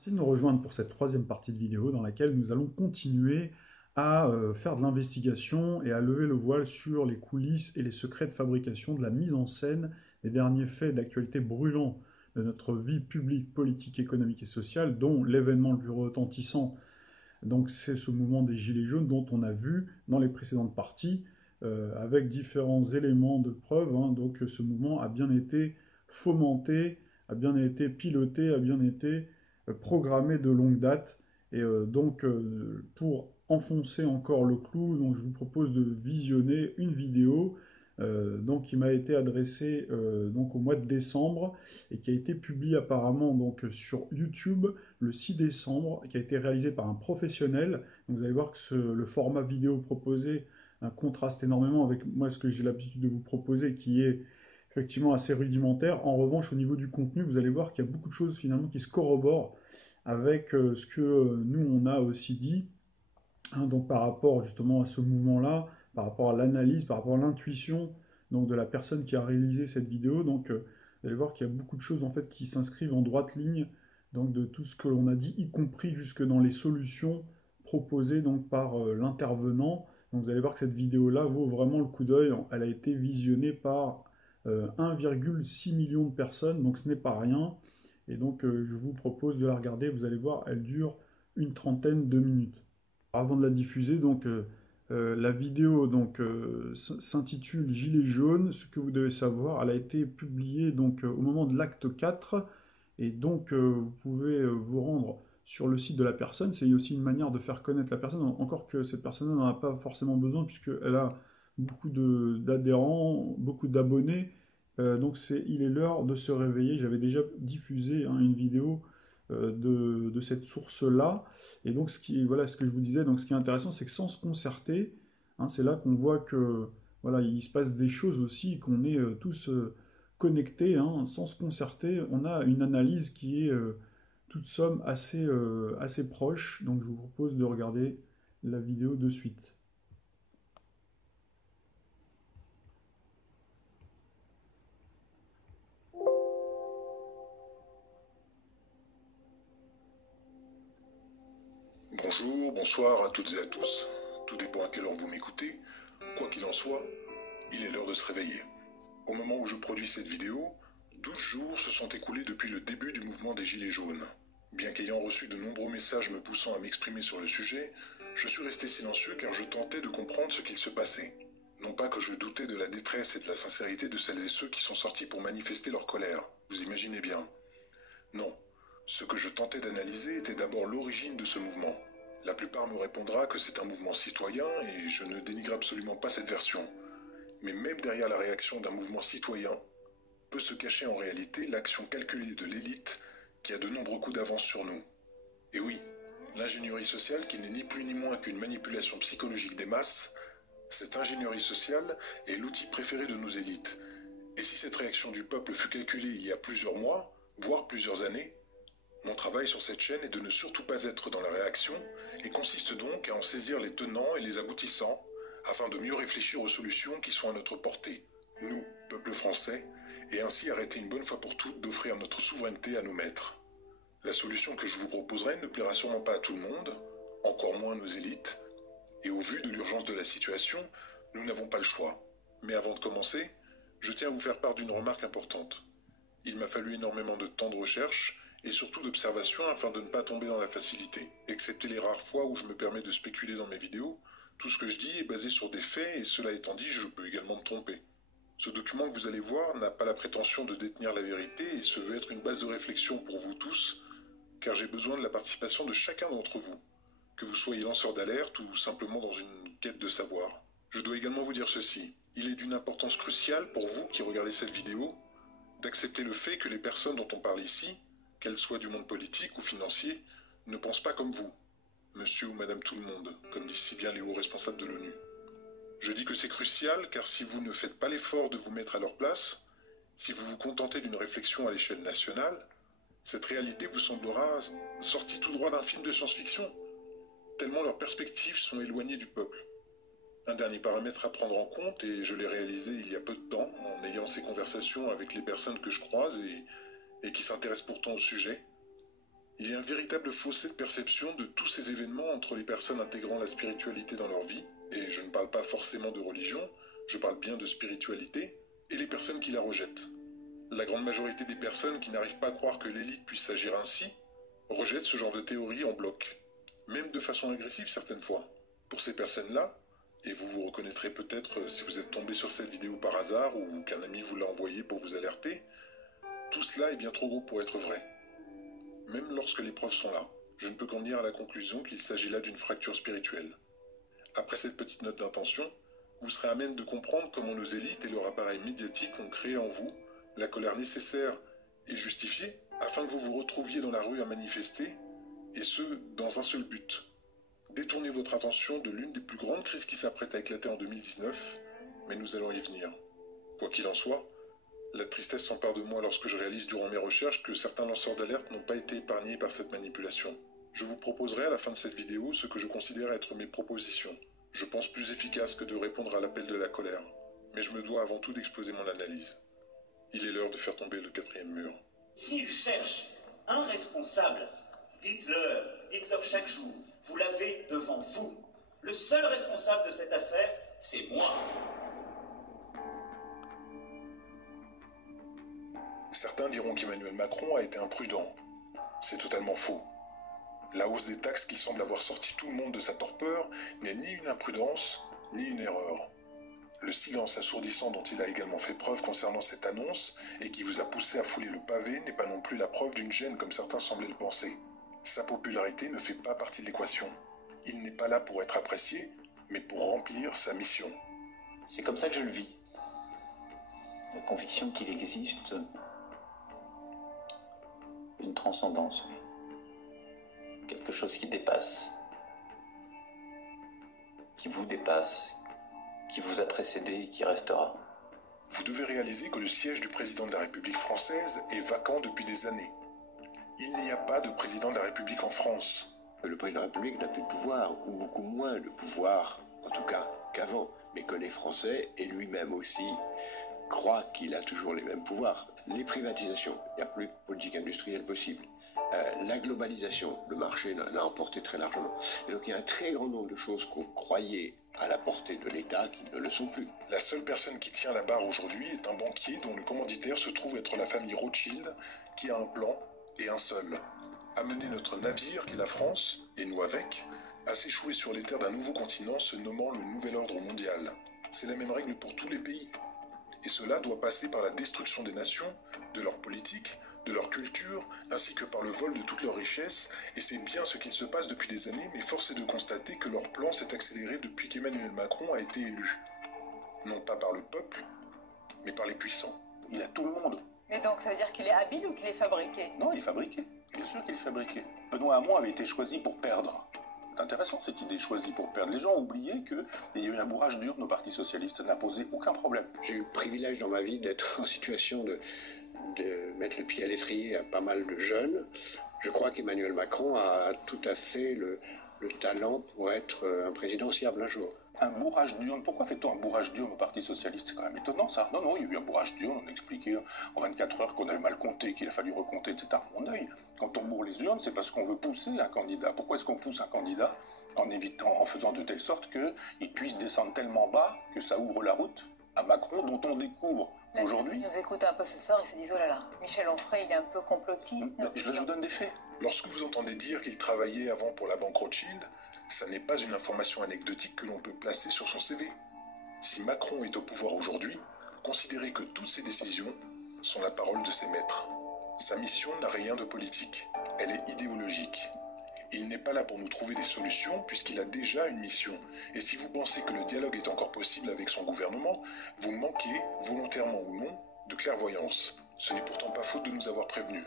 Merci de nous rejoindre pour cette troisième partie de vidéo dans laquelle nous allons continuer à faire de l'investigation et à lever le voile sur les coulisses et les secrets de fabrication de la mise en scène des derniers faits d'actualité brûlants de notre vie publique, politique, économique et sociale, dont l'événement le plus retentissant, donc c'est ce mouvement des Gilets jaunes dont on a vu dans les précédentes parties, avec différents éléments de preuve, hein. Donc ce mouvement a bien été fomenté, a bien été piloté, a bien été programmé de longue date. Et donc pour enfoncer encore le clou, donc, je vous propose de visionner une vidéo donc, qui m'a été adressée donc, au mois de décembre et qui a été publiée apparemment donc, sur YouTube le 6 décembre, qui a été réalisé par un professionnel. Donc vous allez voir que le format vidéo proposé contraste énormément avec moi ce que j'ai l'habitude de vous proposer, qui est effectivement assez rudimentaire. En revanche, au niveau du contenu, vous allez voir qu'il y a beaucoup de choses finalement qui se corroborent avec ce que nous on a aussi dit, hein, donc par rapport justement à ce mouvement-là, par rapport à l'analyse, par rapport à l'intuition donc de la personne qui a réalisé cette vidéo. Donc vous allez voir qu'il y a beaucoup de choses en fait qui s'inscrivent en droite ligne donc de tout ce que l'on a dit, y compris jusque dans les solutions proposées donc par l'intervenant. Donc vous allez voir que cette vidéo-là vaut vraiment le coup d'œil. Elle a été visionnée par 1,6 million de personnes, donc ce n'est pas rien. Et donc je vous propose de la regarder. Vous allez voir, elle dure une trentaine de minutes. Avant de la diffuser, donc la vidéo donc s'intitule Gilets jaunes, ce que vous devez savoir. Elle a été publiée donc au moment de l'acte 4 et donc vous pouvez vous rendre sur le site de la personne. C'est aussi une manière de faire connaître la personne, encore que cette personne n'en a pas forcément besoin puisqu'elle a beaucoup d'adhérents, beaucoup d'abonnés. Donc il est l'heure de se réveiller. J'avais déjà diffusé hein, une vidéo de cette source-là. Et donc, voilà ce que je vous disais, donc ce qui est intéressant, c'est que sans se concerter, hein, c'est là qu'on voit que voilà, il se passe des choses aussi, qu'on est tous connectés, hein, sans se concerter. On a une analyse qui est toute somme assez proche. Donc, je vous propose de regarder la vidéo de suite. Bonjour, bonsoir à toutes et à tous. Tout dépend à quelle heure vous m'écoutez. Quoi qu'il en soit, il est l'heure de se réveiller. Au moment où je produis cette vidéo, 12 jours se sont écoulés depuis le début du mouvement des Gilets jaunes. Bien qu'ayant reçu de nombreux messages me poussant à m'exprimer sur le sujet, je suis resté silencieux car je tentais de comprendre ce qu'il se passait. Non pas que je doutais de la détresse et de la sincérité de celles et ceux qui sont sortis pour manifester leur colère, vous imaginez bien. Non, ce que je tentais d'analyser était d'abord l'origine de ce mouvement. La plupart me répondra que c'est un mouvement citoyen et je ne dénigre absolument pas cette version. Mais même derrière la réaction d'un mouvement citoyen, peut se cacher en réalité l'action calculée de l'élite qui a de nombreux coups d'avance sur nous. Et oui, l'ingénierie sociale qui n'est ni plus ni moins qu'une manipulation psychologique des masses, cette ingénierie sociale est l'outil préféré de nos élites. Et si cette réaction du peuple fut calculée il y a plusieurs mois, voire plusieurs années, mon travail sur cette chaîne est de ne surtout pas être dans la réaction et consiste donc à en saisir les tenants et les aboutissants afin de mieux réfléchir aux solutions qui sont à notre portée, nous, peuple français, et ainsi arrêter une bonne fois pour toutes d'offrir notre souveraineté à nos maîtres. La solution que je vous proposerai ne plaira sûrement pas à tout le monde, encore moins à nos élites, et au vu de l'urgence de la situation, nous n'avons pas le choix. Mais avant de commencer, je tiens à vous faire part d'une remarque importante. Il m'a fallu énormément de temps de recherche et surtout d'observation afin de ne pas tomber dans la facilité. Excepté les rares fois où je me permets de spéculer dans mes vidéos, tout ce que je dis est basé sur des faits et cela étant dit, je peux également me tromper. Ce document que vous allez voir n'a pas la prétention de détenir la vérité et se veut être une base de réflexion pour vous tous, car j'ai besoin de la participation de chacun d'entre vous, que vous soyez lanceur d'alerte ou simplement dans une quête de savoir. Je dois également vous dire ceci, il est d'une importance cruciale pour vous qui regardez cette vidéo d'accepter le fait que les personnes dont on parle ici, qu'elles soient du monde politique ou financier, ne pensent pas comme vous, monsieur ou madame tout le monde, comme disent si bien les hauts responsables de l'ONU. Je dis que c'est crucial car si vous ne faites pas l'effort de vous mettre à leur place, si vous vous contentez d'une réflexion à l'échelle nationale, cette réalité vous semblera sortie tout droit d'un film de science-fiction, tellement leurs perspectives sont éloignées du peuple. Un dernier paramètre à prendre en compte, et je l'ai réalisé il y a peu de temps, en ayant ces conversations avec les personnes que je croise et qui s'intéressent pourtant au sujet, Il y a un véritable fossé de perception de tous ces événements entre les personnes intégrant la spiritualité dans leur vie, et je ne parle pas forcément de religion, je parle bien de spiritualité, et les personnes qui la rejettent. La grande majorité des personnes qui n'arrivent pas à croire que l'élite puisse agir ainsi, rejettent ce genre de théorie en bloc, même de façon agressive certaines fois. Pour ces personnes-là, et vous vous reconnaîtrez peut-être si vous êtes tombé sur cette vidéo par hasard ou qu'un ami vous l'a envoyée pour vous alerter, tout cela est bien trop gros pour être vrai. Même lorsque les preuves sont là, je ne peux qu'en venir à la conclusion qu'il s'agit là d'une fracture spirituelle. Après cette petite note d'intention, vous serez à même de comprendre comment nos élites et leur appareil médiatique ont créé en vous la colère nécessaire et justifiée afin que vous vous retrouviez dans la rue à manifester, et ce, dans un seul but. Détourner votre attention de l'une des plus grandes crises qui s'apprête à éclater en 2019, mais nous allons y venir. Quoi qu'il en soit, la tristesse s'empare de moi lorsque je réalise durant mes recherches que certains lanceurs d'alerte n'ont pas été épargnés par cette manipulation. Je vous proposerai à la fin de cette vidéo ce que je considère être mes propositions. Je pense plus efficace que de répondre à l'appel de la colère. Mais je me dois avant tout d'exposer mon analyse. Il est l'heure de faire tomber le 4e mur. S'ils cherchent un responsable, dites-leur chaque jour. Vous l'avez devant vous. Le seul responsable de cette affaire, c'est moi. Certains diront qu'Emmanuel Macron a été imprudent. C'est totalement faux. La hausse des taxes qui semble avoir sorti tout le monde de sa torpeur n'est ni une imprudence, ni une erreur. Le silence assourdissant dont il a également fait preuve concernant cette annonce et qui vous a poussé à fouler le pavé n'est pas non plus la preuve d'une gêne comme certains semblaient le penser. Sa popularité ne fait pas partie de l'équation. Il n'est pas là pour être apprécié, mais pour remplir sa mission. C'est comme ça que je le vis. La conviction qu'il existe une transcendance, quelque chose qui dépasse, qui vous dépasse, qui vous a précédé et qui restera. Vous devez réaliser que le siège du président de la République française est vacant depuis des années. Il n'y a pas de président de la République en France. Le président de la République n'a plus de pouvoir, ou beaucoup moins de pouvoir, en tout cas qu'avant, mais que les Français, et lui-même aussi, croient qu'il a toujours les mêmes pouvoirs. Les privatisations, il n'y a plus de politique industrielle possible. La globalisation, le marché l'a emporté très largement. Et donc il y a un très grand nombre de choses qu'on croyait à la portée de l'État qui ne le sont plus. La seule personne qui tient la barre aujourd'hui est un banquier dont le commanditaire se trouve être la famille Rothschild, qui a un plan, et un seul. Amener notre navire, qui est la France, et nous avec, à s'échouer sur les terres d'un nouveau continent se nommant le Nouvel Ordre Mondial. C'est la même règle pour tous les pays. Et cela doit passer par la destruction des nations, de leur politique, de leur culture, ainsi que par le vol de toutes leurs richesses, et c'est bien ce qu'il se passe depuis des années, mais force est de constater que leur plan s'est accéléré depuis qu'Emmanuel Macron a été élu. Non pas par le peuple, mais par les puissants. Il a tout le monde. Mais donc ça veut dire qu'il est habile ou qu'il est fabriqué? Non, il est fabriqué. Bien sûr qu'il est fabriqué. Benoît Hamon avait été choisi pour perdre. C'est intéressant cette idée choisie pour perdre. Les gens ont oublié qu'il y a eu un bourrage d'urne au Parti Socialiste. Ça n'a posé aucun problème. J'ai eu le privilège dans ma vie d'être en situation de mettre le pied à l'étrier à pas mal de jeunes. Je crois qu'Emmanuel Macron a tout à fait le talent pour être un président fiable un jour. Un bourrage d'urne. Pourquoi fait-on un bourrage d'urne au Parti Socialiste? C'est quand même étonnant ça. Non, il y a eu un bourrage d'urne. On a expliqué en 24 heures qu'on avait mal compté, qu'il a fallu recompter, etc. Mon œil. Quand on bourre les urnes, c'est parce qu'on veut pousser un candidat. Pourquoi est-ce qu'on pousse un candidat? En faisant de telle sorte qu'il puisse descendre tellement bas que ça ouvre la route à Macron, dont on découvre aujourd'hui. Ils nous écoutent un peu ce soir et se disent oh là là, Michel Onfray, il est un peu complotiste. Je vous donne des faits. Lorsque vous entendez dire qu'il travaillait avant pour la banque Rothschild, ça n'est pas une information anecdotique que l'on peut placer sur son CV. Si Macron est au pouvoir aujourd'hui, considérez que toutes ses décisions sont la parole de ses maîtres. Sa mission n'a rien de politique, elle est idéologique. Il n'est pas là pour nous trouver des solutions puisqu'il a déjà une mission. Et si vous pensez que le dialogue est encore possible avec son gouvernement, vous manquez, volontairement ou non, de clairvoyance. Ce n'est pourtant pas faute de nous avoir prévenus.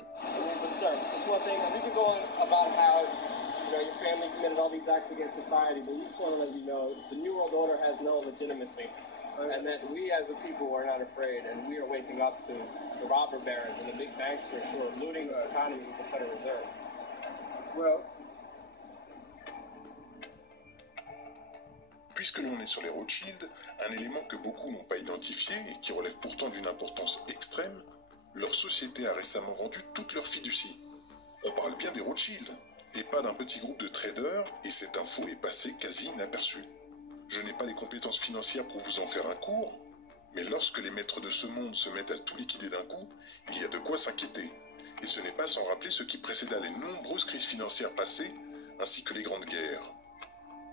Your family committed all these acts against society, but we just want to let you know the New World Order has no legitimacy, and that we as a people are not afraid, and we are waking up to the robber barons and the big banksters who are looting this economy with the Federal Reserve. Well, puisque l'on est sur les Rothschild, un élément que beaucoup n'ont pas identifié et qui relève pourtant d'une importance extrême, leur société a récemment vendu toutes leurs fiducies. On parle bien des Rothschild, et pas d'un petit groupe de traders, et cette info est passée quasi inaperçue. Je n'ai pas les compétences financières pour vous en faire un cours, mais lorsque les maîtres de ce monde se mettent à tout liquider d'un coup, il y a de quoi s'inquiéter. Et ce n'est pas sans rappeler ce qui précéda les nombreuses crises financières passées, ainsi que les grandes guerres.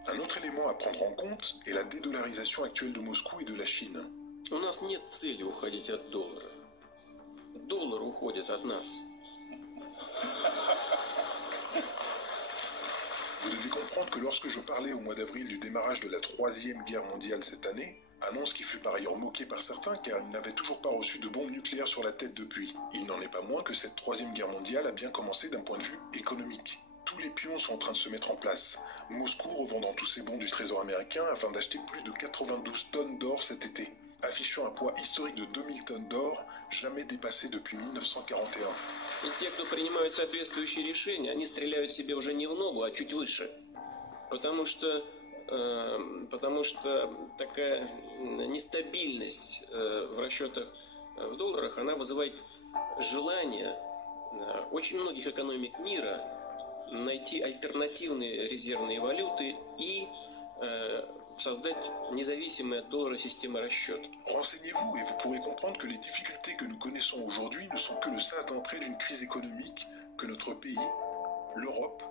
Un autre élément à prendre en compte est la dédollarisation actuelle de Moscou et de la Chine. У нас нет цели уходить от доллара. Доллар уходит от нас. Vous devez comprendre que lorsque je parlais au mois d'avril du démarrage de la Troisième Guerre mondiale cette année, annonce qui fut par ailleurs moquée par certains car ils n'avaient toujours pas reçu de bombes nucléaires sur la tête depuis, il n'en est pas moins que cette Troisième Guerre mondiale a bien commencé d'un point de vue économique. Tous les pions sont en train de se mettre en place. Moscou revendant tous ses bons du trésor américain afin d'acheter plus de 92 tonnes d'or cet été, affichant un poids historique de 2000 tonnes d'or, jamais dépassé depuis 1941. И те, кто принимают соответствующие решения, они стреляют себе уже не в ногу, а чуть выше. Потому что такая нестабильность в расчетах в долларах, она вызывает желание очень многих экономик мира найти альтернативные резервные валюты и создать независимые от доллара системы расчета. Renseignez-vous et vous pourrez comprendre que les difficultés que nous connaissons aujourd'hui ne sont que le sas d'entrée d'une crise économique que notre pays, l'Europe,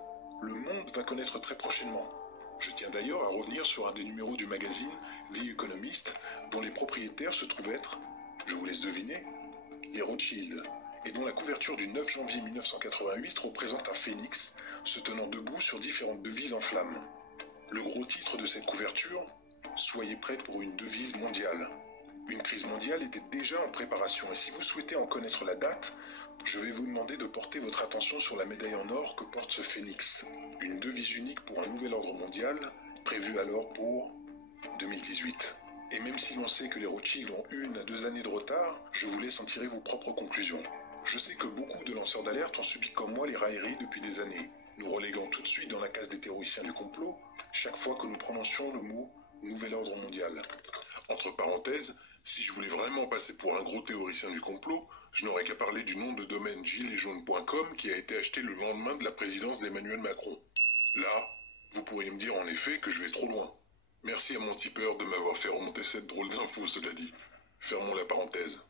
le monde va connaître très prochainement. Je tiens d'ailleurs à revenir sur un des numéros du magazine The Economist, dont les propriétaires se trouvent être, je vous laisse deviner, les Rothschild, et dont la couverture du 9 janvier 1988 représente un phénix se tenant debout sur différentes devises en flammes. Le gros titre de cette couverture, « Soyez prêts pour une devise mondiale ». Une crise mondiale était déjà en préparation et si vous souhaitez en connaître la date, je vais vous demander de porter votre attention sur la médaille en or que porte ce phénix. Une devise unique pour un nouvel ordre mondial, prévue alors pour 2018. Et même si l'on sait que les Rothschild ont 1 à 2 années de retard, je vous laisse en tirer vos propres conclusions. Je sais que beaucoup de lanceurs d'alerte ont subi comme moi les railleries depuis des années, nous reléguant tout de suite dans la case des théoriciens du complot, chaque fois que nous prononcions le mot « nouvel ordre mondial ». Entre parenthèses, si je voulais vraiment passer pour un gros théoricien du complot, je n'aurais qu'à parler du nom de domaine giletsjaunes.com qui a été acheté le lendemain de la présidence d'Emmanuel Macron. Là, vous pourriez me dire en effet que je vais trop loin. Merci à mon tipeur de m'avoir fait remonter cette drôle d'info, cela dit. Fermons la parenthèse.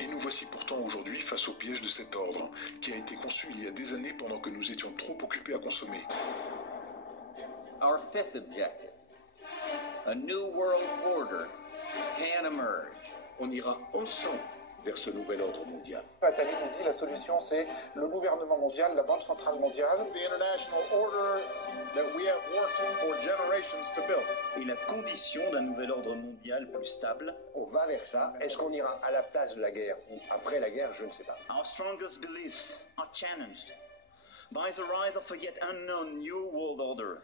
Et nous voici pourtant aujourd'hui face au piège de cet ordre, qui a été conçu il y a des années pendant que nous étions trop occupés à consommer. Our fifth objective, a new world order can emerge. On ira ensemble vers ce nouvel ordre mondial. Attali nous dit la solution c'est le gouvernement mondial, la banque centrale mondiale. The international order that we have worked for generations to build. Et la condition d'un nouvel ordre mondial plus stable. On va vers ça. Est-ce qu'on ira à la place de la guerre ou après la guerre? Je ne sais pas. Our strongest beliefs are challenged by the rise of a yet unknown new world order.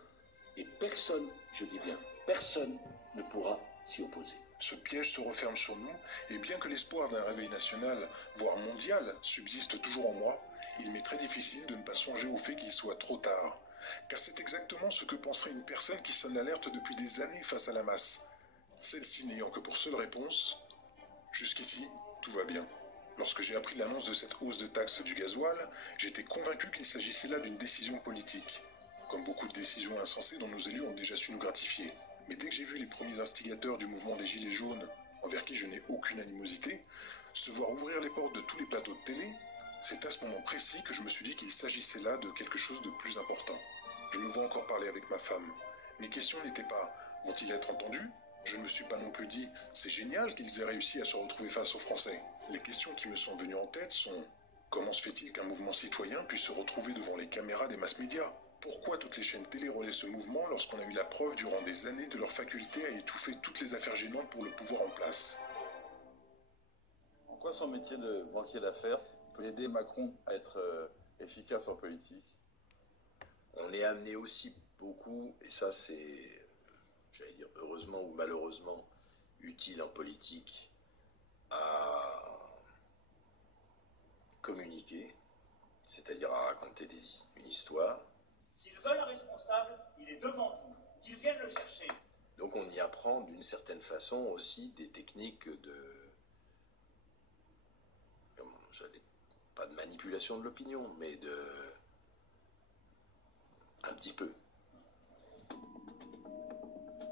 Et personne, je dis bien, personne ne pourra s'y opposer. Ce piège se referme sur nous, et bien que l'espoir d'un réveil national, voire mondial, subsiste toujours en moi, il m'est très difficile de ne pas songer au fait qu'il soit trop tard. Car c'est exactement ce que penserait une personne qui sonne l'alerte depuis des années face à la masse. Celle-ci n'ayant que pour seule réponse « Jusqu'ici, tout va bien ». Lorsque j'ai appris l'annonce de cette hausse de taxe du gasoil, j'étais convaincu qu'il s'agissait là d'une décision politique. Comme beaucoup de décisions insensées dont nos élus ont déjà su nous gratifier. Mais dès que j'ai vu les premiers instigateurs du mouvement des Gilets jaunes, envers qui je n'ai aucune animosité, se voir ouvrir les portes de tous les plateaux de télé, c'est à ce moment précis que je me suis dit qu'il s'agissait là de quelque chose de plus important. Je me vois encore parler avec ma femme. Mes questions n'étaient pas « vont-ils être entendus ?» Je ne me suis pas non plus dit « c'est génial qu'ils aient réussi à se retrouver face aux Français ». Les questions qui me sont venues en tête sont « comment se fait-il qu'un mouvement citoyen puisse se retrouver devant les caméras des mass médias ?» Pourquoi toutes les chaînes télé relaient ce mouvement lorsqu'on a eu la preuve durant des années de leur faculté à étouffer toutes les affaires gênantes pour le pouvoir en place? En quoi son métier de banquier d'affaires peut aider Macron à être efficace en politique? On est amené aussi beaucoup, et ça c'est, j'allais dire heureusement ou malheureusement, utile en politique, à communiquer, c'est-à-dire à raconter une histoire. S'ils veulent un responsable, il est devant vous. Qu'ils viennent le chercher. Donc on y apprend d'une certaine façon aussi des techniques pas de manipulation de l'opinion, mais petit peu.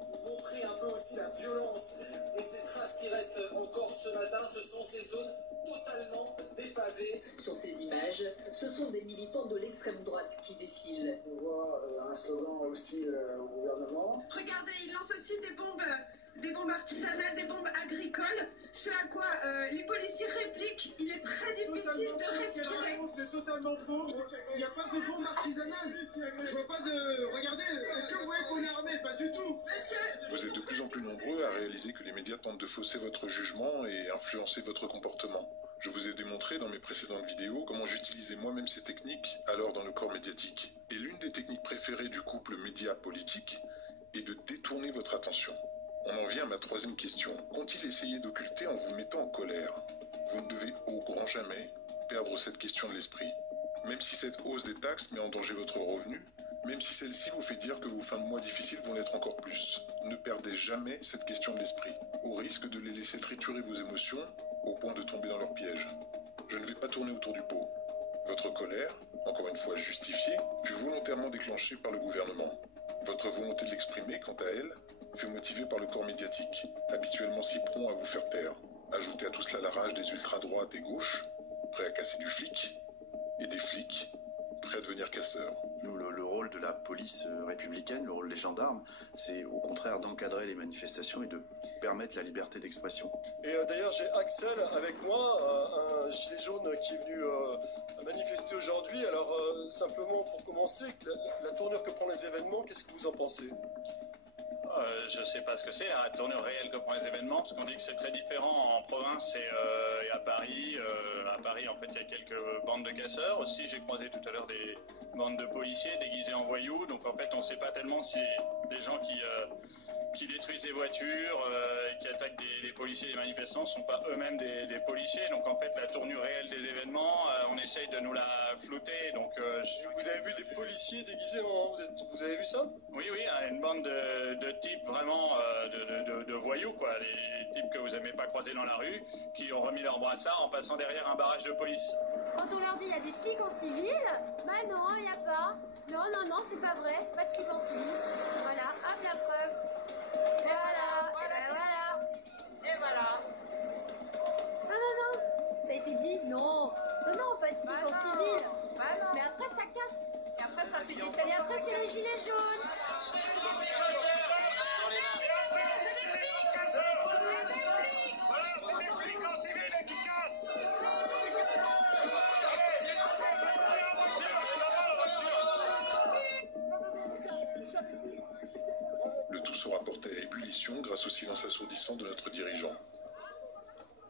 Vous montrez un peu aussi la violence et ces traces qui restent encore ce matin. Ce sont ces zones totalement dépavées. Sur ces images, ce sont des militants de l'extrême droite qui défilent. On voit un slogan hostile au gouvernement. Regardez, ils lancent aussi des bombes artisanales, des bombes agricoles, ce à quoi les policiers répliquent. Il est très difficile de respirer. C'est totalement faux. Il n'y a pas de bombes artisanales. Je vois pas de... Regardez, est-ce que vous voyez qu'on est armé? Pas du tout. Monsieur! Vous êtes de plus en plus nombreux à réaliser que les médias tentent de fausser votre jugement et influencer votre comportement. Je vous ai démontré dans mes précédentes vidéos comment j'utilisais moi-même ces techniques alors dans le corps médiatique. Et l'une des techniques préférées du couple média-politique est de détourner votre attention. On en vient à ma troisième question. Qu'ont-ils essayé d'occulter en vous mettant en colère? Vous ne devez au grand jamais perdre cette question de l'esprit. Même si cette hausse des taxes met en danger votre revenu, même si celle-ci vous fait dire que vos fins de mois difficiles vont l'être encore plus, ne perdez jamais cette question de l'esprit, au risque de les laisser triturer vos émotions au point de tomber dans leur piège. Je ne vais pas tourner autour du pot. Votre colère, encore une fois justifiée, fut volontairement déclenchée par le gouvernement. Votre volonté de l'exprimer, quant à elle, fut motivée par le corps médiatique, habituellement si prompt à vous faire taire. Ajoutez à tout cela la rage des ultra-droites et gauches, prêts à casser du flic, et des flics, prêts à devenir casseurs. Le rôle de la police républicaine, le rôle des gendarmes, c'est au contraire d'encadrer les manifestations et de permettre la liberté d'expression. Et d'ailleurs, j'ai Axel avec moi, un gilet jaune qui est venu manifester aujourd'hui. Alors, simplement pour commencer, la tournure que prennent les événements, qu'est-ce que vous en pensez ? Je ne sais pas ce que c'est, la tournure réelle que prend les événements, parce qu'on dit que c'est très différent en province et à Paris. À Paris, en fait, il y a quelques bandes de casseurs. Aussi, j'ai croisé tout à l'heure des bandes de policiers déguisés en voyous. Donc, en fait, on ne sait pas tellement si les gens qui détruisent des voitures et qui attaquent des policiers et des manifestants ne sont pas eux-mêmes des policiers. Donc, en fait, la tournure réelle des événements, on essaye de nous la flouter. Donc, vous avez vu des policiers déguisés en... Vous avez vu ça? Oui, une bande de types vraiment de voyous, quoi. Les types que vous n'aimez pas croiser dans la rue, qui ont remis leur brassard en passant derrière un barrage de police. Quand on leur dit il y a des flics en civil, bah non, il n'y a pas. Non, c'est pas vrai, pas de flics en civil. Voilà, hop la preuve. Et voilà. Non, ça a été dit, non, pas de flics en civil. Mais après ça casse. Et après ça fait des... Et après c'est les gilets jaunes. Le tout sera porté à ébullition grâce au silence assourdissant de notre dirigeant.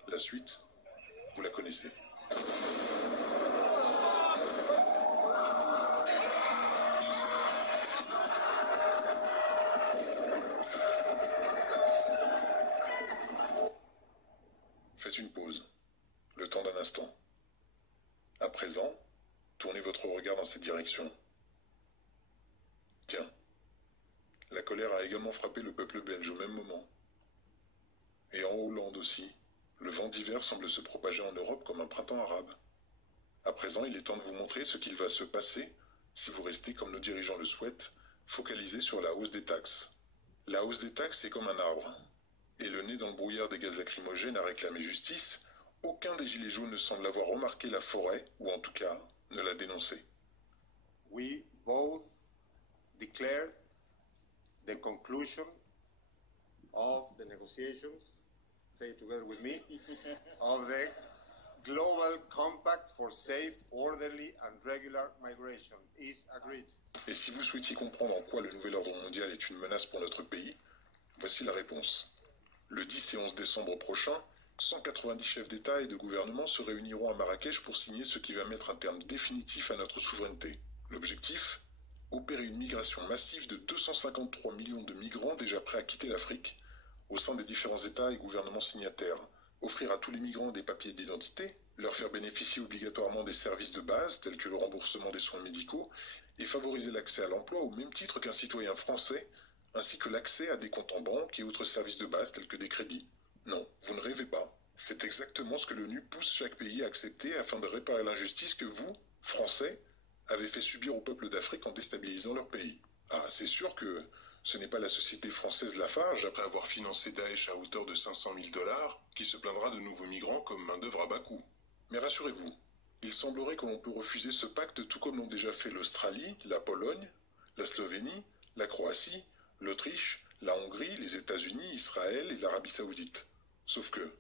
La suite, vous la connaissez. Faites une pause, le temps d'un instant. À présent, tournez votre regard dans cette direction. Tiens, la colère a également frappé le peuple belge au même moment. Et en Hollande aussi, le vent d'hiver semble se propager en Europe comme un printemps arabe. À présent, il est temps de vous montrer ce qu'il va se passer si vous restez, comme nos dirigeants le souhaitent, focalisés sur la hausse des taxes. La hausse des taxes est comme un arbre. Et le nez dans le brouillard des gaz lacrymogènes à réclamer justice, aucun des gilets jaunes ne semble avoir remarqué la forêt, ou en tout cas, ne l'a dénoncé. We both declare the conclusion of the negotiations, say it together with me, of the Global Compact for Safe, Orderly and Regular Migration is agreed. Et si vous souhaitiez comprendre en quoi le nouvel ordre mondial est une menace pour notre pays, voici la réponse. Le 10 et 11 décembre prochain, 190 chefs d'État et de gouvernement se réuniront à Marrakech pour signer ce qui va mettre un terme définitif à notre souveraineté. L'objectif ? Opérer une migration massive de 253 millions de migrants déjà prêts à quitter l'Afrique, au sein des différents États et gouvernements signataires. Offrir à tous les migrants des papiers d'identité, leur faire bénéficier obligatoirement des services de base tels que le remboursement des soins médicaux, et favoriser l'accès à l'emploi au même titre qu'un citoyen français, ainsi que l'accès à des comptes en banque et autres services de base tels que des crédits. Non, vous ne rêvez pas. C'est exactement ce que l'ONU pousse chaque pays à accepter afin de réparer l'injustice que vous, Français, avait fait subir au peuple d'Afrique en déstabilisant leur pays. Ah, c'est sûr que ce n'est pas la société française Lafarge, après avoir financé Daesh à hauteur de 500 000 $, qui se plaindra de nouveaux migrants comme main-d'œuvre à bas coût. Mais rassurez-vous, il semblerait que l'on peut refuser ce pacte tout comme l'ont déjà fait l'Australie, la Pologne, la Slovénie, la Croatie, l'Autriche, la Hongrie, les États-Unis, Israël et l'Arabie Saoudite. Sauf que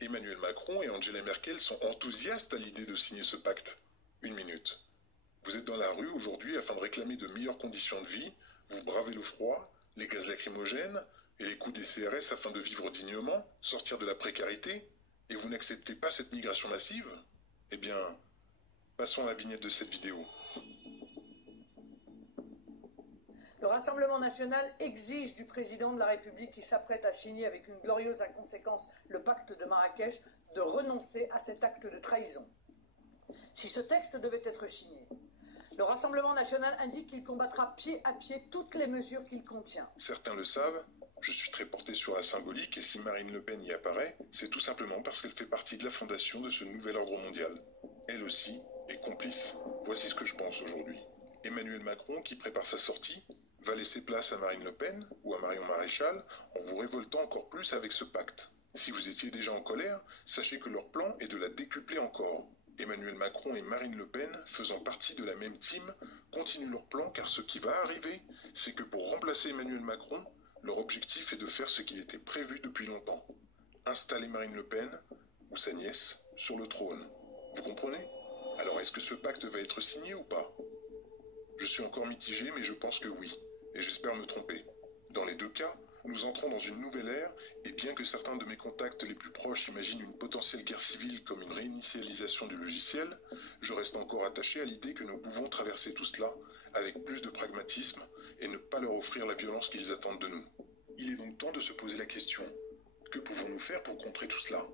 Emmanuel Macron et Angela Merkel sont enthousiastes à l'idée de signer ce pacte. Une minute. Vous êtes dans la rue aujourd'hui afin de réclamer de meilleures conditions de vie, vous bravez le froid, les gaz lacrymogènes et les coûts des CRS afin de vivre dignement, sortir de la précarité, et vous n'acceptez pas cette migration massive? Eh bien, passons à la vignette de cette vidéo. Le Rassemblement national exige du président de la République qui s'apprête à signer avec une glorieuse inconséquence le pacte de Marrakech de renoncer à cet acte de trahison. Si ce texte devait être signé, le Rassemblement national indique qu'il combattra pied à pied toutes les mesures qu'il contient. Certains le savent, je suis très porté sur la symbolique et si Marine Le Pen y apparaît, c'est tout simplement parce qu'elle fait partie de la fondation de ce nouvel ordre mondial. Elle aussi est complice. Voici ce que je pense aujourd'hui. Emmanuel Macron, qui prépare sa sortie, va laisser place à Marine Le Pen ou à Marion Maréchal en vous révoltant encore plus avec ce pacte. Si vous étiez déjà en colère, sachez que leur plan est de la décupler encore. Emmanuel Macron et Marine Le Pen, faisant partie de la même team, continuent leur plan car ce qui va arriver, c'est que pour remplacer Emmanuel Macron, leur objectif est de faire ce qu'il était prévu depuis longtemps. Installer Marine Le Pen, ou sa nièce, sur le trône. Vous comprenez? Alors est-ce que ce pacte va être signé ou pas? Je suis encore mitigé, mais je pense que oui, et j'espère me tromper. Dans les deux cas, nous entrons dans une nouvelle ère, et bien que certains de mes contacts les plus proches imaginent une potentielle guerre civile comme une réinitialisation du logiciel, je reste encore attaché à l'idée que nous pouvons traverser tout cela avec plus de pragmatisme et ne pas leur offrir la violence qu'ils attendent de nous. Il est donc temps de se poser la question, que pouvons-nous faire pour contrer tout cela?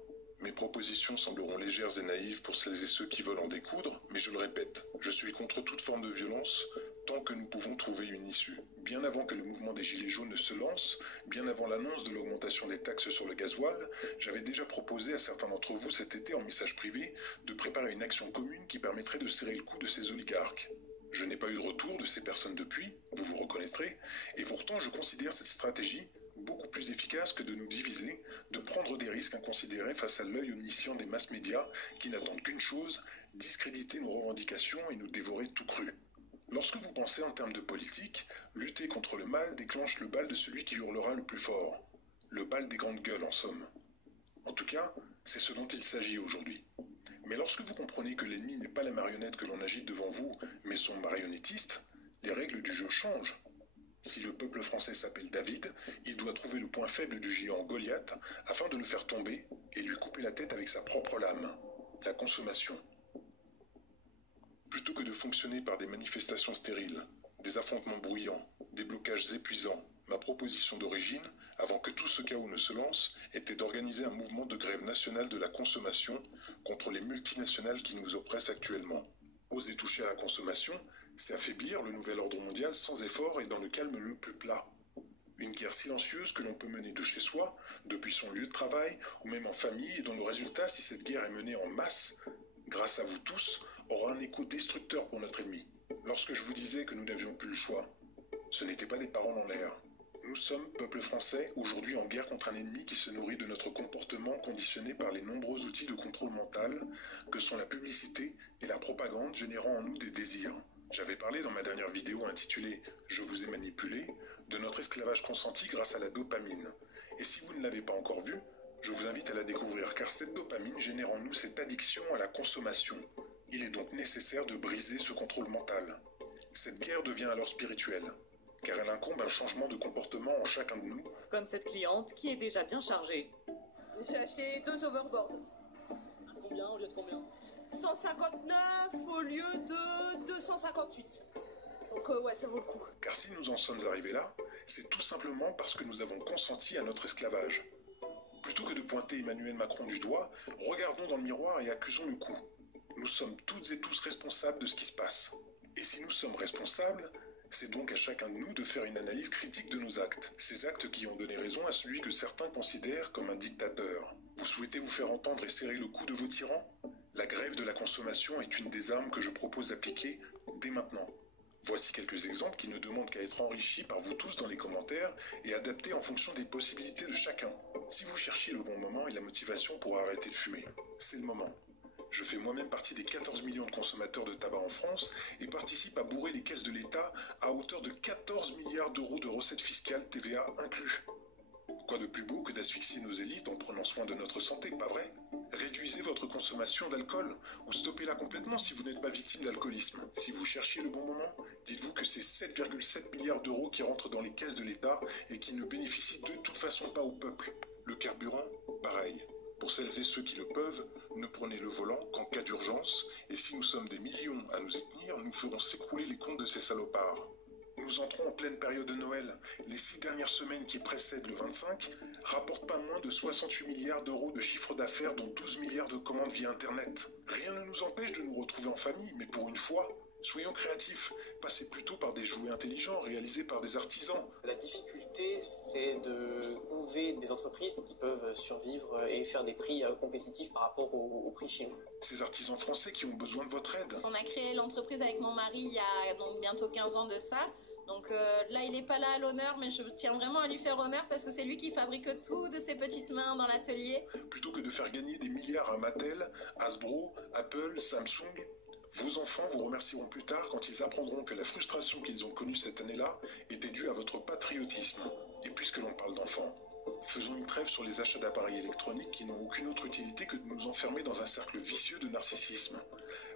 Mes propositions sembleront légères et naïves pour celles et ceux qui veulent en découdre, mais je le répète, je suis contre toute forme de violence tant que nous pouvons trouver une issue. Bien avant que le mouvement des Gilets jaunes ne se lance, bien avant l'annonce de l'augmentation des taxes sur le gasoil, j'avais déjà proposé à certains d'entre vous cet été en message privé de préparer une action commune qui permettrait de serrer le cou de ces oligarques. Je n'ai pas eu de retour de ces personnes depuis, vous vous reconnaîtrez, et pourtant je considère cette stratégie beaucoup plus efficace que de nous diviser, de prendre des risques inconsidérés face à l'œil omniscient des masses médias qui n'attendent qu'une chose, discréditer nos revendications et nous dévorer tout cru. Lorsque vous pensez en termes de politique, lutter contre le mal déclenche le bal de celui qui hurlera le plus fort. Le bal des grandes gueules en somme. En tout cas, c'est ce dont il s'agit aujourd'hui. Mais lorsque vous comprenez que l'ennemi n'est pas la marionnette que l'on agite devant vous, mais son marionnettiste, les règles du jeu changent. Si le peuple français s'appelle David, il doit trouver le point faible du géant Goliath afin de le faire tomber et lui couper la tête avec sa propre lame, la consommation. Plutôt que de fonctionner par des manifestations stériles, des affrontements bruyants, des blocages épuisants, ma proposition d'origine, avant que tout ce chaos ne se lance, était d'organiser un mouvement de grève nationale de la consommation contre les multinationales qui nous oppressent actuellement. Oser toucher à la consommation, c'est affaiblir le nouvel ordre mondial sans effort et dans le calme le plus plat. Une guerre silencieuse que l'on peut mener de chez soi, depuis son lieu de travail, ou même en famille, et dont le résultat, si cette guerre est menée en masse, grâce à vous tous, aura un écho destructeur pour notre ennemi. Lorsque je vous disais que nous n'avions plus le choix, ce n'était pas des paroles en l'air. Nous sommes, peuple français, aujourd'hui en guerre contre un ennemi qui se nourrit de notre comportement conditionné par les nombreux outils de contrôle mental que sont la publicité et la propagande générant en nous des désirs. J'avais parlé dans ma dernière vidéo intitulée « Je vous ai manipulé » de notre esclavage consenti grâce à la dopamine. Et si vous ne l'avez pas encore vue, je vous invite à la découvrir car cette dopamine génère en nous cette addiction à la consommation. Il est donc nécessaire de briser ce contrôle mental. Cette guerre devient alors spirituelle, car elle incombe un changement de comportement en chacun de nous. Comme cette cliente qui est déjà bien chargée. J'ai acheté 2 overboards. Combien au lieu de combien? 159 au lieu de 258. Donc ouais, ça vaut le coup. Car si nous en sommes arrivés là, c'est tout simplement parce que nous avons consenti à notre esclavage. Plutôt que de pointer Emmanuel Macron du doigt, regardons dans le miroir et accusons le coup. Nous sommes toutes et tous responsables de ce qui se passe. Et si nous sommes responsables, c'est donc à chacun de nous de faire une analyse critique de nos actes. Ces actes qui ont donné raison à celui que certains considèrent comme un dictateur. Vous souhaitez vous faire entendre et serrer le cou de vos tyrans? La grève de la consommation est une des armes que je propose d'appliquer dès maintenant. Voici quelques exemples qui ne demandent qu'à être enrichis par vous tous dans les commentaires et adaptés en fonction des possibilités de chacun. Si vous cherchiez le bon moment et la motivation pour arrêter de fumer, c'est le moment. Je fais moi-même partie des 14 millions de consommateurs de tabac en France et participe à bourrer les caisses de l'État à hauteur de 14 milliards d'euros de recettes fiscales TVA inclus. Quoi de plus beau que d'asphyxier nos élites en prenant soin de notre santé, pas vrai? Réduisez votre consommation d'alcool ou stoppez-la complètement si vous n'êtes pas victime d'alcoolisme. Si vous cherchiez le bon moment, dites-vous que c'est 7,7 milliards d'euros qui rentrent dans les caisses de l'État et qui ne bénéficient de toute façon pas au peuple. Le carburant, pareil. Pour celles et ceux qui le peuvent, ne prenez le volant qu'en cas d'urgence, et si nous sommes des millions à nous y tenir, nous ferons s'écrouler les comptes de ces salopards. Nous entrons en pleine période de Noël. Les 6 dernières semaines qui précèdent le 25 rapportent pas moins de 68 milliards d'euros de chiffre d'affaires, dont 12 milliards de commandes via Internet. Rien ne nous empêche de nous retrouver en famille, mais pour une fois, soyons créatifs. Passez plutôt par des jouets intelligents réalisés par des artisans. La difficulté, c'est de trouver des entreprises qui peuvent survivre et faire des prix compétitifs par rapport aux prix chez nous. Ces artisans français qui ont besoin de votre aide. On a créé l'entreprise avec mon mari il y a donc bientôt 15 ans de ça. Donc là, il n'est pas là à l'honneur, mais je tiens vraiment à lui faire honneur parce que c'est lui qui fabrique tout de ses petites mains dans l'atelier. Plutôt que de faire gagner des milliards à Mattel, Hasbro, Apple, Samsung, vos enfants vous remercieront plus tard quand ils apprendront que la frustration qu'ils ont connue cette année-là était due à votre patriotisme. Et puisque l'on parle d'enfants, faisons une trêve sur les achats d'appareils électroniques qui n'ont aucune autre utilité que de nous enfermer dans un cercle vicieux de narcissisme.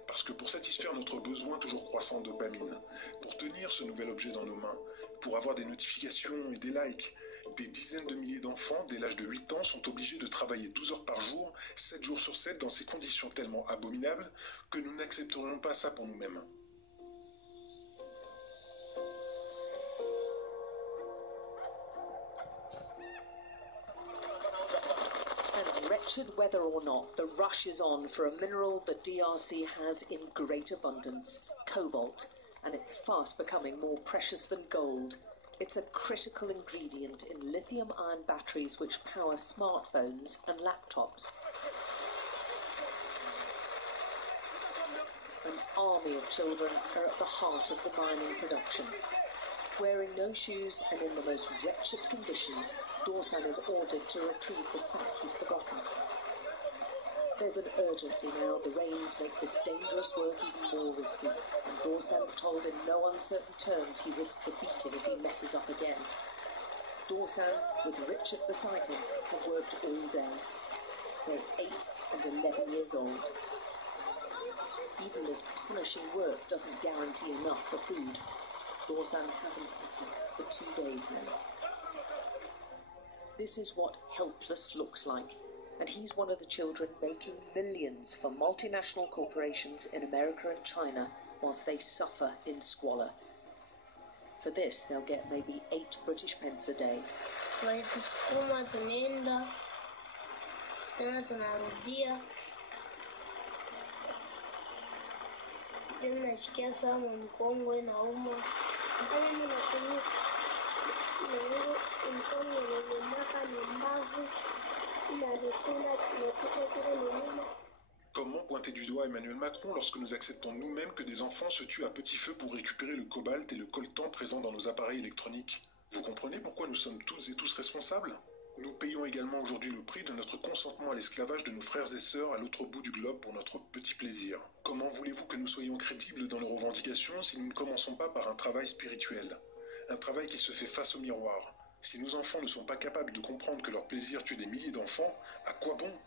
Parce que pour satisfaire notre besoin toujours croissant de dopamine, pour tenir ce nouvel objet dans nos mains, pour avoir des notifications et des likes, des dizaines de milliers d'enfants dès l'âge de 8 ans sont obligés de travailler 12 heures par jour, 7 jours sur 7 dans ces conditions tellement abominables que nous n'accepterions pas ça pour nous-mêmes. Wretched weather or not, the rush is on for a mineral the DRC has in great abundance, cobalt, and it's fast becoming more precious than gold. It's a critical ingredient in lithium-ion batteries which power smartphones and laptops. An army of children are at the heart of the mining production. Wearing no shoes and in the most wretched conditions, Dorsan is ordered to retrieve the sack he's forgotten. There's an urgency now. The rains make this dangerous work even more risky, and Dorsan's told in no uncertain terms he risks a beating if he messes up again. Dorsan, with Richard beside him, have worked all day. They're 8 and 11 years old. Even this punishing work doesn't guarantee enough for food. Dorsan hasn't eaten for 2 days now. This is what helpless looks like, and he's one of the children making millions for multinational corporations in America and China whilst they suffer in squalor. For this, they'll get maybe 8 British pence a day. Walitusukuma tunaenda tena tunarudia. Mimi nashikia sana mkongo inauma. Hata mimi natumia mkongo unaumaka na mbavu inazikuna tunakuta kile nyuma. Comment pointer du doigt Emmanuel Macron lorsque nous acceptons nous-mêmes que des enfants se tuent à petit feu pour récupérer le cobalt et le coltan présents dans nos appareils électroniques? Vous comprenez pourquoi nous sommes toutes et tous responsables? Nous payons également aujourd'hui le prix de notre consentement à l'esclavage de nos frères et sœurs à l'autre bout du globe pour notre petit plaisir. Comment voulez-vous que nous soyons crédibles dans nos revendications si nous ne commençons pas par un travail spirituel? Un travail qui se fait face au miroir. Si nos enfants ne sont pas capables de comprendre que leur plaisir tue des milliers d'enfants, à quoi bon?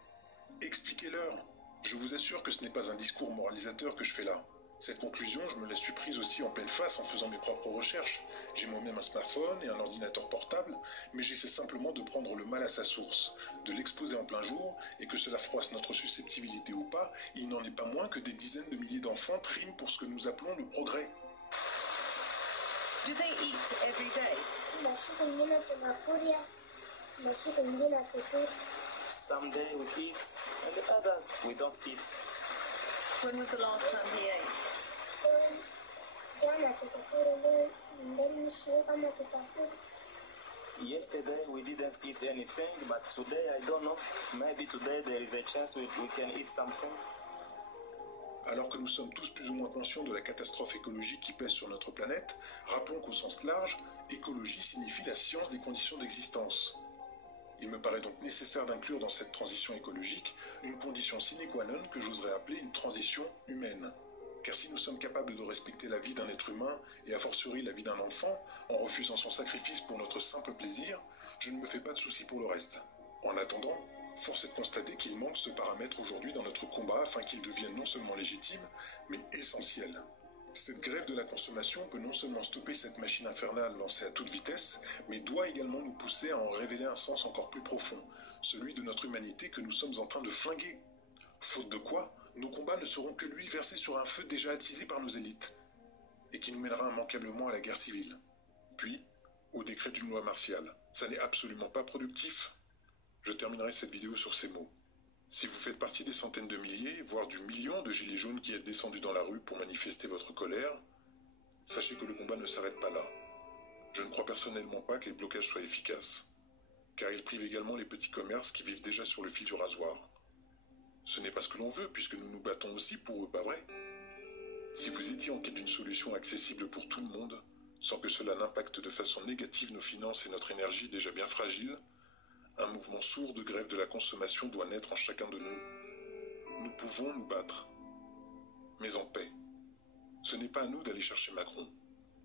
Expliquez-leur. Je vous assure que ce n'est pas un discours moralisateur que je fais là. Cette conclusion, je me la suis prise aussi en pleine face en faisant mes propres recherches. J'ai moi-même un smartphone et un ordinateur portable, mais j'essaie simplement de prendre le mal à sa source, de l'exposer en plein jour, et que cela froisse notre susceptibilité ou pas, il n'en est pas moins que des dizaines de milliers d'enfants triment pour ce que nous appelons le progrès. Do they eat every day? Some day we eat, and the others we don't eat. When was the last time he ate? Yesterday we didn't eat anything, but today I don't know. Maybe today there is a chance we can eat something. Alors que nous sommes tous plus ou moins conscients de la catastrophe écologique qui pèse sur notre planète, rappelons qu'au sens large, écologie signifie la science des conditions d'existence. Il me paraît donc nécessaire d'inclure dans cette transition écologique une condition sine qua non que j'oserais appeler une transition humaine. Car si nous sommes capables de respecter la vie d'un être humain, et a fortiori la vie d'un enfant, en refusant son sacrifice pour notre simple plaisir, je ne me fais pas de soucis pour le reste. En attendant, force est de constater qu'il manque ce paramètre aujourd'hui dans notre combat afin qu'il devienne non seulement légitime, mais essentiel. Cette grève de la consommation peut non seulement stopper cette machine infernale lancée à toute vitesse, mais doit également nous pousser à en révéler un sens encore plus profond, celui de notre humanité que nous sommes en train de flinguer. Faute de quoi, nos combats ne seront que l'huile versée sur un feu déjà attisé par nos élites, et qui nous mènera immanquablement à la guerre civile, puis au décret d'une loi martiale. Ça n'est absolument pas productif. Je terminerai cette vidéo sur ces mots. Si vous faites partie des centaines de milliers, voire du million de gilets jaunes qui êtes descendus dans la rue pour manifester votre colère, sachez que le combat ne s'arrête pas là. Je ne crois personnellement pas que les blocages soient efficaces, car ils privent également les petits commerces qui vivent déjà sur le fil du rasoir. Ce n'est pas ce que l'on veut, puisque nous nous battons aussi pour eux, pas vrai? Si vous étiez en quête d'une solution accessible pour tout le monde, sans que cela n'impacte de façon négative nos finances et notre énergie déjà bien fragiles, un mouvement sourd de grève de la consommation doit naître en chacun de nous. Nous pouvons nous battre, mais en paix. Ce n'est pas à nous d'aller chercher Macron.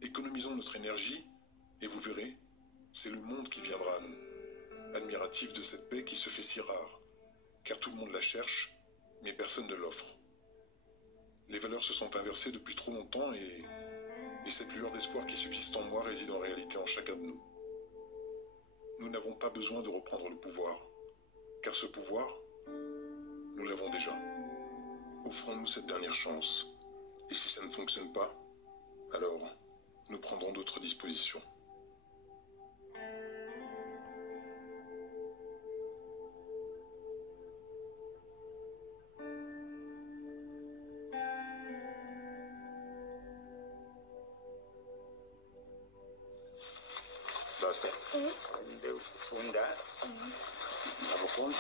Économisons notre énergie, et vous verrez, c'est le monde qui viendra à nous, admiratif de cette paix qui se fait si rare, car tout le monde la cherche, mais personne ne l'offre. Les valeurs se sont inversées depuis trop longtemps, et cette lueur d'espoir qui subsiste en moi réside en réalité en chacun de nous. Nous n'avons pas besoin de reprendre le pouvoir, car ce pouvoir, nous l'avons déjà. Offrons-nous cette dernière chance, et si ça ne fonctionne pas, alors nous prendrons d'autres dispositions. Dosa, Deus Sunda, Abukun,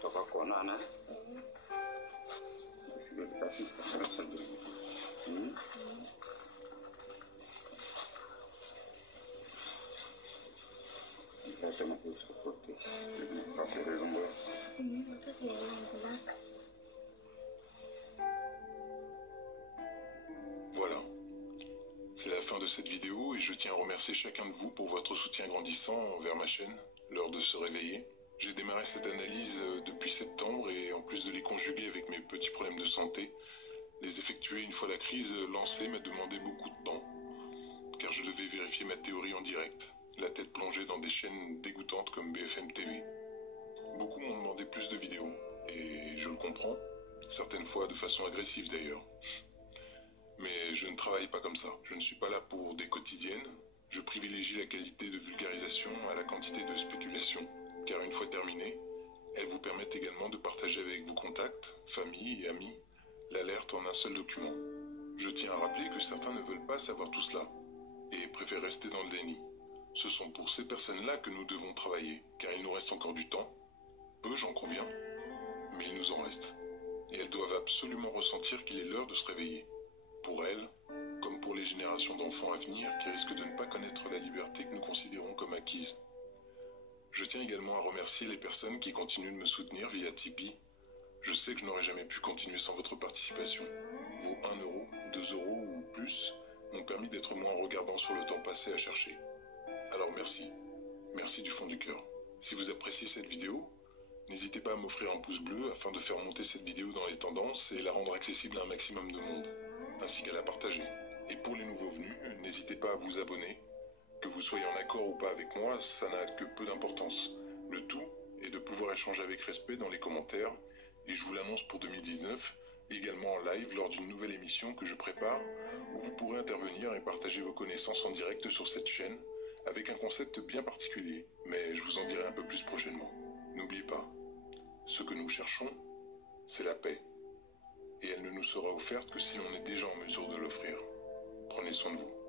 Toka Konana, sudah dikasih saja. Kita cuma harus seperti ini, pakai rumah. Voilà. C'est la fin de cette vidéo et je tiens à remercier chacun de vous pour votre soutien grandissant envers ma chaîne, l'heure de se réveiller. J'ai démarré cette analyse depuis septembre et en plus de les conjuguer avec mes petits problèmes de santé, les effectuer une fois la crise lancée m'a demandé beaucoup de temps, car je devais vérifier ma théorie en direct, la tête plongée dans des chaînes dégoûtantes comme BFM TV. Beaucoup m'ont demandé plus de vidéos, et je le comprends, certaines fois de façon agressive d'ailleurs. Mais je ne travaille pas comme ça. Je ne suis pas là pour des quotidiennes. Je privilégie la qualité de vulgarisation à la quantité de spéculation, car une fois terminée, elles vous permettent également de partager avec vos contacts, famille et amis, l'alerte en un seul document. Je tiens à rappeler que certains ne veulent pas savoir tout cela, et préfèrent rester dans le déni. Ce sont pour ces personnes-là que nous devons travailler, car il nous reste encore du temps. Peu, j'en conviens, mais il nous en reste. Et elles doivent absolument ressentir qu'il est l'heure de se réveiller. Pour elles, comme pour les générations d'enfants à venir qui risquent de ne pas connaître la liberté que nous considérons comme acquise. Je tiens également à remercier les personnes qui continuent de me soutenir via Tipeee. Je sais que je n'aurais jamais pu continuer sans votre participation. Vos 1 euro, 2 euros ou plus m'ont permis d'être moins regardant sur le temps passé à chercher. Alors merci. Merci du fond du cœur. Si vous appréciez cette vidéo, n'hésitez pas à m'offrir un pouce bleu afin de faire monter cette vidéo dans les tendances et la rendre accessible à un maximum de monde, ainsi qu'à la partager. Et pour les nouveaux venus, n'hésitez pas à vous abonner. Que vous soyez en accord ou pas avec moi, ça n'a que peu d'importance. Le tout est de pouvoir échanger avec respect dans les commentaires, et je vous l'annonce pour 2019, également en live lors d'une nouvelle émission que je prépare, où vous pourrez intervenir et partager vos connaissances en direct sur cette chaîne, avec un concept bien particulier, mais je vous en dirai un peu plus prochainement. N'oubliez pas, ce que nous cherchons, c'est la paix. Et elle ne nous sera offerte que si l'on est déjà en mesure de l'offrir. Prenez soin de vous.